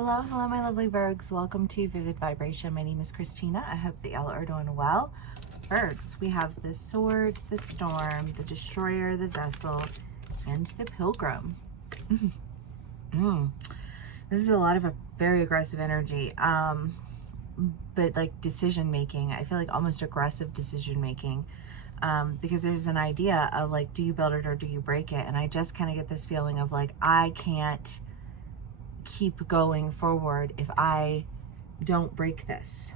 Hello, my lovely Virgs. Welcome to Vivid Vibration. My name is Christina. I hope that y'all are doing well. Virgs, we have the Sword, the Storm, the Destroyer, the Vessel, and the Pilgrim. This is a lot of a very aggressive energy, but like decision making. I feel like almost aggressive decision making, because there's an idea of like, do you build it or do you break it? And I just kind of get this feeling of like, I can't keep going forward if I don't break this,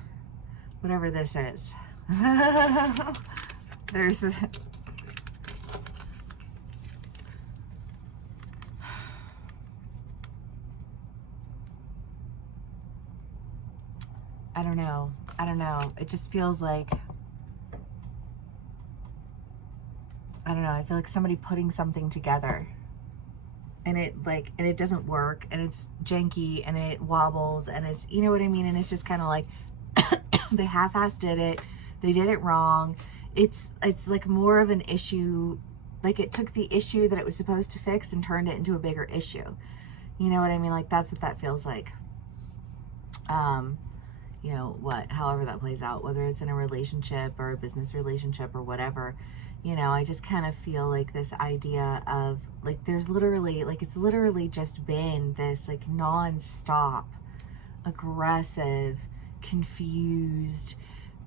whatever this is. There's I don't know, it just feels like, I don't know, I feel like somebody putting something together and it doesn't work, and it's janky, and it wobbles, and it's, you know what I mean, and it's just kind of like they half-assed did it, they did it wrong. It's like more of an issue, like it took the issue that it was supposed to fix and turned it into a bigger issue, you know what I mean? Like that's what that feels like. You know what, however that plays out, whether it's in a relationship or a business relationship or whatever, you know, I just kind of feel like this idea of like, there's literally, like, it's literally just been this like non-stop, aggressive, confused,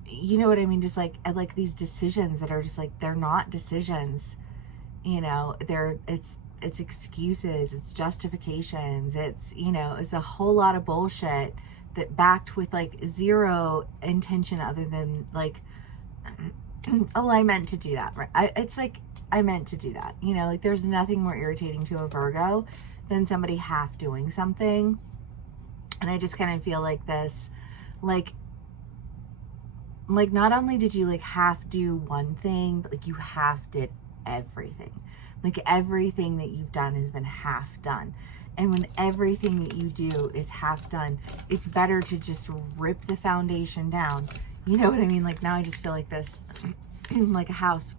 you know what I mean? Just like these decisions that are just like, they're not decisions, you know, it's excuses, it's justifications, it's, you know, it's a whole lot of bullshit that backed with like zero intention other than like, oh, I meant to do that, right? It's like, I meant to do that, you know, like there's nothing more irritating to a Virgo than somebody half doing something. And I just kind of feel like this, like not only did you like half do one thing, but like you half did everything. Like everything that you've done has been half done. And when everything that you do is half done, it's better to just rip the foundation down. You know what I mean? Like now I just feel like this, like a house,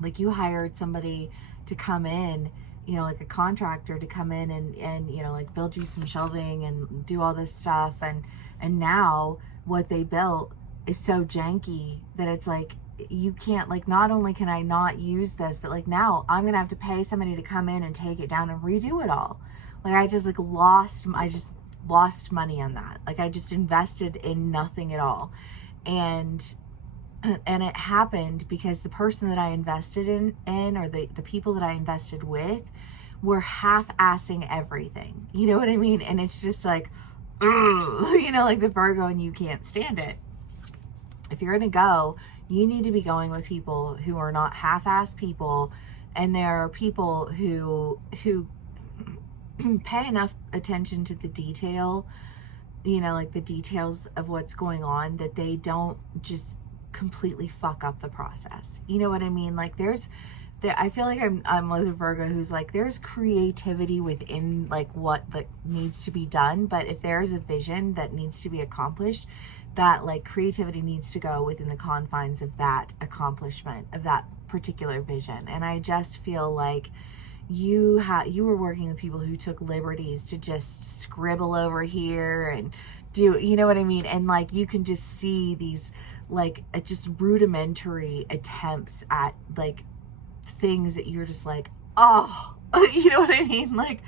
like you hired somebody to come in, you know, like a contractor to come in and, you know, like build you some shelving and do all this stuff. And now what they built is so janky that it's like, you can't, like, not only can I not use this, but like now I'm going to have to pay somebody to come in and take it down and redo it all. Like I just lost money on that. Like I just invested in nothing at all. And it happened because the person that I invested in or the people that I invested with were half-assing everything. You know what I mean? And it's just like, you know, like the Virgo, and you can't stand it. If you're going to go, you need to be going with people who are not half-assed people. And there are people who pay enough attention to the detail, you know, like the details of what's going on, that they don't just completely fuck up the process. You know what I mean? Like I feel like I'm with a Virgo who's like, there's creativity within like what needs to be done. But if there's a vision that needs to be accomplished, that like creativity needs to go within the confines of that accomplishment, of that particular vision. And I just feel like you were working with people who took liberties to just scribble over here and do, you know what I mean? And like, you can just see these like just rudimentary attempts at like things that you're just like, oh, you know what I mean? Like,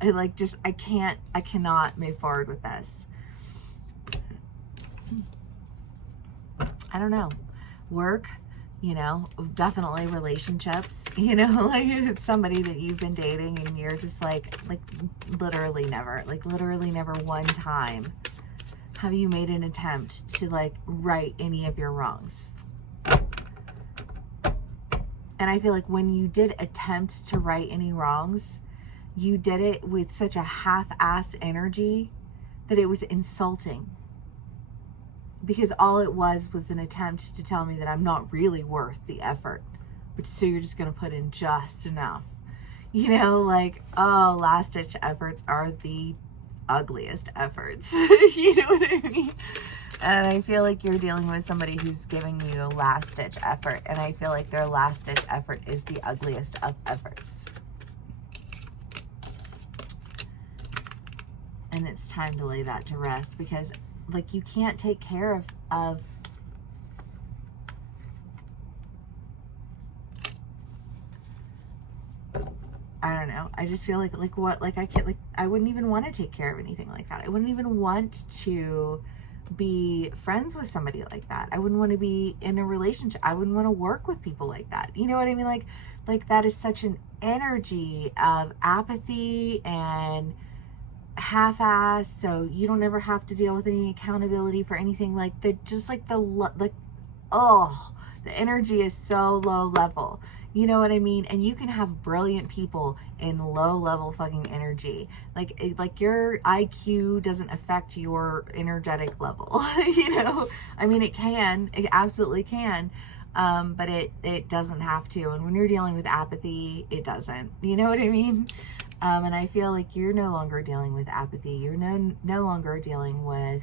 I cannot move forward with this. I don't know. Work, you know, definitely relationships, you know, like it's somebody that you've been dating and you're just like literally never one time have you made an attempt to like right any of your wrongs. And I feel like when you did attempt to right any wrongs, you did it with such a half-assed energy that it was insulting. Because all it was an attempt to tell me that I'm not really worth the effort. But so you're just going to put in just enough. You know, like, oh, last-ditch efforts are the ugliest efforts. You know what I mean? And I feel like you're dealing with somebody who's giving you a last-ditch effort. And I feel like their last-ditch effort is the ugliest of efforts. And it's time to lay that to rest, because like you can't take care of I don't know. I just feel like what, like I can't, like I wouldn't even want to take care of anything like that. I wouldn't even want to be friends with somebody like that. I wouldn't want to be in a relationship. I wouldn't want to work with people like that. You know what I mean? Like that is such an energy of apathy and half-ass, so you don't ever have to deal with any accountability for anything. Like the just like the like, oh, the energy is so low level. You know what I mean? And you can have brilliant people in low level fucking energy. Like your IQ doesn't affect your energetic level. You know, I mean, it absolutely can. But it doesn't have to. And when you're dealing with apathy, it doesn't. You know what I mean? And I feel like you're no longer dealing with apathy. You're no longer dealing with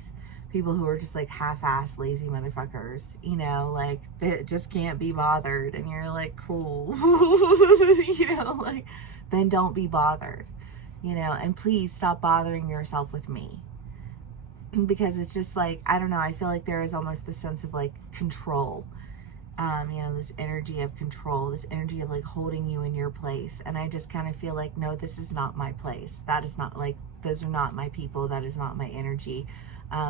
people who are just like half-ass lazy motherfuckers, you know, like that just can't be bothered. And you're like, cool, you know, like then don't be bothered, you know, and please stop bothering yourself with me, because it's just like, I don't know, I feel like there is almost this sense of like control. You know, this energy of control, this energy of like holding you in your place. And I just kind of feel like, no, this is not my place. That is not, like, those are not my people. That is not my energy.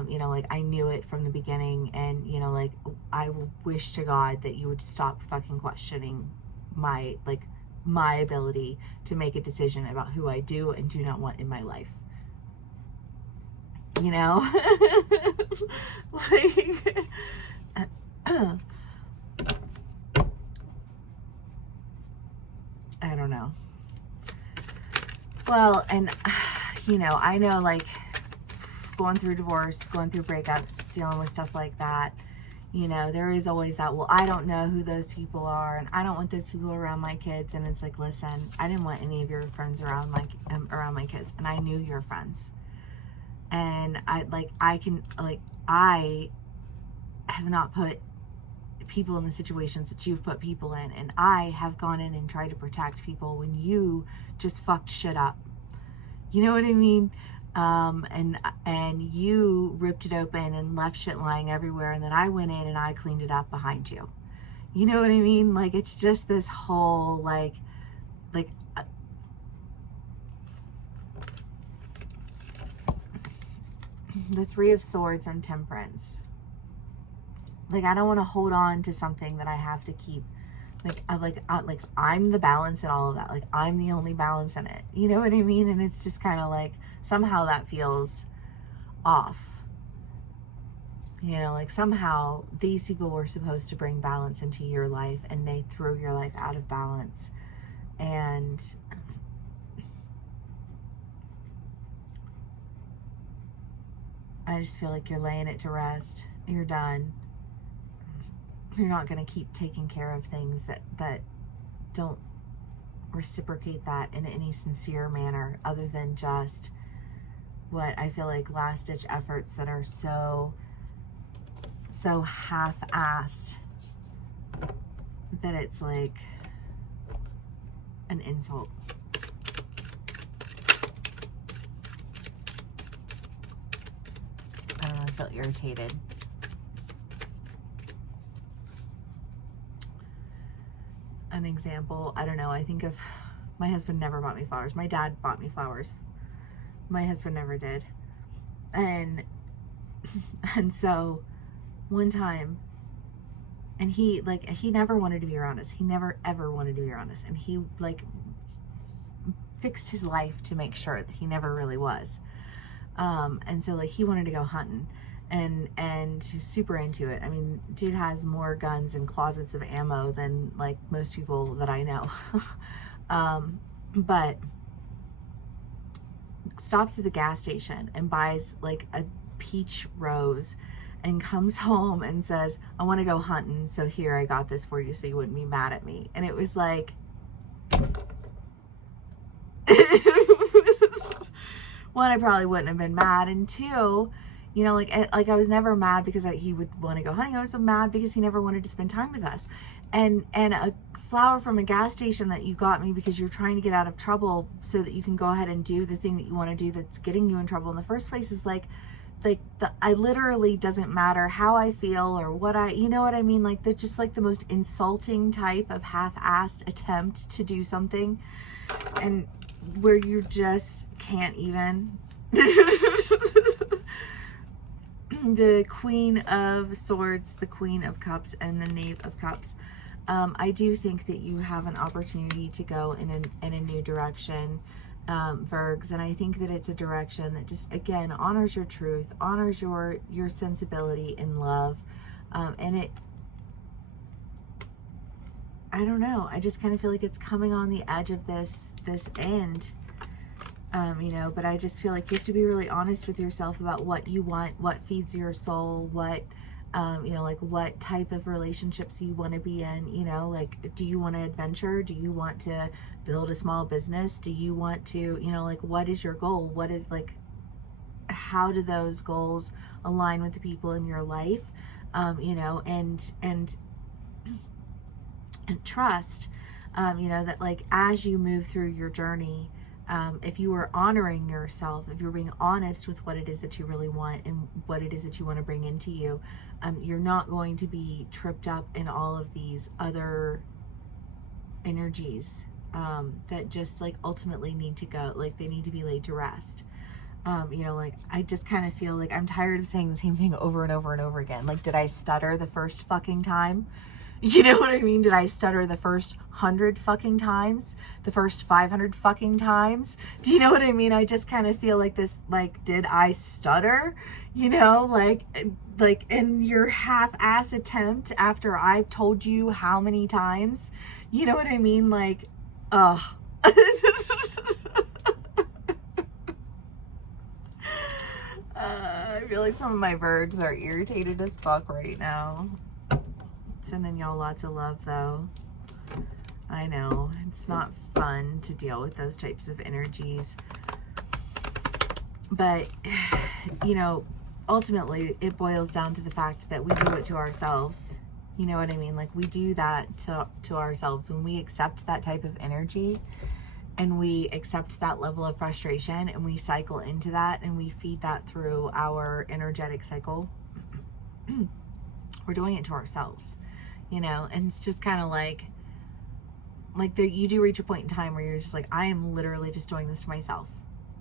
You know, like I knew it from the beginning, and, you know, like I wish to God that you would stop fucking questioning my ability to make a decision about who I do and do not want in my life. You know? Like, I don't know. Well, and you know, I know, like, going through divorce, going through breakups, dealing with stuff like that, you know, there is always that, well, I don't know who those people are, and I don't want those people around my kids. And it's like, listen, I didn't want any of your friends around my kids, and I knew your friends. And I have not put people in the situations that you've put people in, and I have gone in and tried to protect people when you just fucked shit up. You know what I mean? And you ripped it open and left shit lying everywhere, and then I went in and I cleaned it up behind you. You know what I mean? Like, it's just this whole like the Three of Swords and Temperance. Like, I don't want to hold on to something that I have to keep. Like I'm the balance in all of that. Like, I'm the only balance in it. You know what I mean? And it's just kind of like, somehow that feels off. You know, like somehow these people were supposed to bring balance into your life, and they threw your life out of balance. And I just feel like you're laying it to rest. You're done. You're not going to keep taking care of things that don't reciprocate that in any sincere manner, other than just what I feel like last-ditch efforts that are so half-assed that it's like an insult. I don't know, I felt irritated. An example, I don't know, I think of my husband never bought me flowers. My dad bought me flowers. My husband never did. And so one time, and he never wanted to be around us. He never ever wanted to be around us. And he like fixed his life to make sure that he never really was. And so like he wanted to go hunting, and super into it. I mean, dude has more guns and closets of ammo than like most people that I know. But stops at the gas station and buys like a peach rose, and comes home and says, I want to go hunting, so here, I got this for you so you wouldn't be mad at me. And it was like, one, I probably wouldn't have been mad, and two, you know, like I was never mad because he would want to go hunting. I was so mad because he never wanted to spend time with us. And a flower from a gas station that you got me because you're trying to get out of trouble so that you can go ahead and do the thing that you want to do that's getting you in trouble in the first place is like I literally doesn't matter how I feel or what you know what I mean? Like that's just like the most insulting type of half-assed attempt to do something, and where you just can't even. The Queen of Swords, the Queen of Cups, and the Knave of Cups. I do think that you have an opportunity to go in a new direction, Virgs, and I think that it's a direction that just, again, honors your truth, honors your sensibility in love, and I don't know, I just kind of feel like it's coming on the edge of this end. You know, but I just feel like you have to be really honest with yourself about what you want, what feeds your soul, what, you know, like what type of relationships you want to be in, you know, like, do you want to adventure? Do you want to build a small business? Do you want to, you know, like, what is your goal? What is, like, how do those goals align with the people in your life? You know, and trust, you know, that like, as you move through your journey, if you are honoring yourself, if you're being honest with what it is that you really want and what it is that you want to bring into you, you're not going to be tripped up in all of these other energies that just like ultimately need to go, like they need to be laid to rest. You know, like I just kind of feel like I'm tired of saying the same thing over and over and over again. Like, did I stutter the first fucking time? You know what I mean? Did I stutter the first 100 fucking times? The first 500 fucking times? Do you know what I mean? I just kind of feel like this, like, did I stutter? You know, like in your half-ass attempt after I've told you how many times? You know what I mean? Like, ugh. I feel like some of my Virgs are irritated as fuck right now. Sending y'all lots of love though. I know it's not fun to deal with those types of energies, but you know, ultimately it boils down to the fact that we do it to ourselves. You know what I mean? Like we do that to ourselves when we accept that type of energy and we accept that level of frustration and we cycle into that and we feed that through our energetic cycle. We're doing it to ourselves. You know, and it's just kind of like there, you do reach a point in time where you're just like, I am literally just doing this to myself.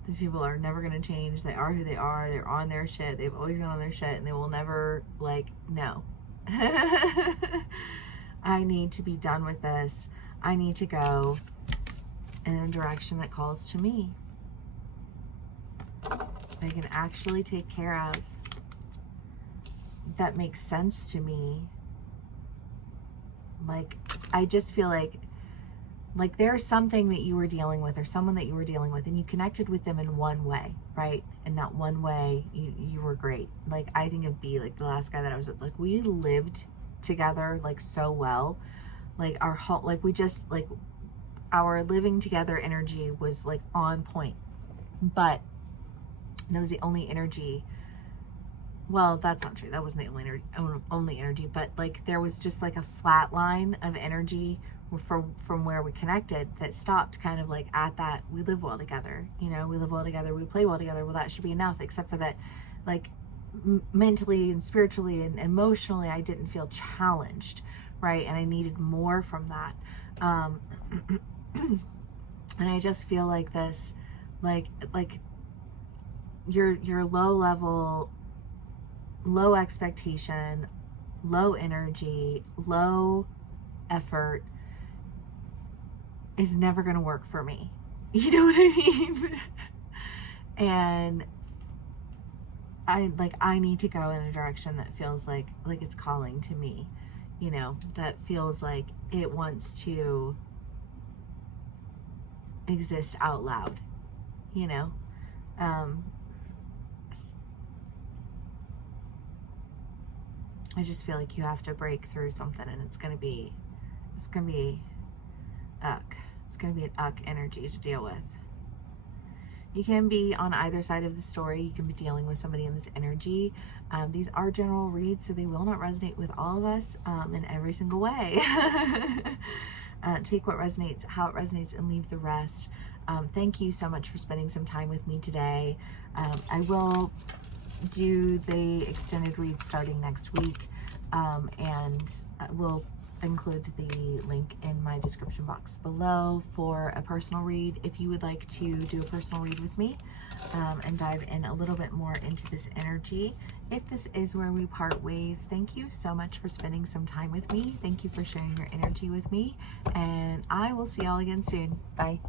These people are never going to change. They are who they are. They're on their shit. They've always been on their shit and they will never, like, no. I need to be done with this. I need to go in a direction that calls to me. I can actually take care of. That makes sense to me. Like, I just feel like there's something that you were dealing with or someone that you were dealing with and you connected with them in one way, right? In that one way, you were great. Like, I think of B, like the last guy that I was with, like we lived together like so well. Like our whole, like we just, like our living together energy was like on point. But that was the only energy. Well, that's not true. That wasn't the only energy, but like there was just like a flat line of energy from where we connected that stopped kind of like at that, we live well together, you know, we live well together, we play well together. Well, that should be enough, except for that, like mentally and spiritually and emotionally, I didn't feel challenged, right? And I needed more from that. And I just feel like this, like your low level, low expectation, low energy, low effort is never going to work for me. You know what I mean? And I need to go in a direction that feels like it's calling to me, you know, that feels like it wants to exist out loud, you know? I just feel like you have to break through something, and it's gonna be uck. It's gonna be an uck energy to deal with. You can be on either side of the story. You can be dealing with somebody in this energy. These are general reads, so they will not resonate with all of us in every single way. Take what resonates, how it resonates, and leave the rest. Thank you so much for spending some time with me today. I will do the extended read starting next week, and we'll include the link in my description box below for a personal read if you would like to do a personal read with me, and dive in a little bit more into this energy. If this is where we part ways, thank you so much for spending some time with me. Thank you for sharing your energy with me, and I will see y'all again soon. Bye.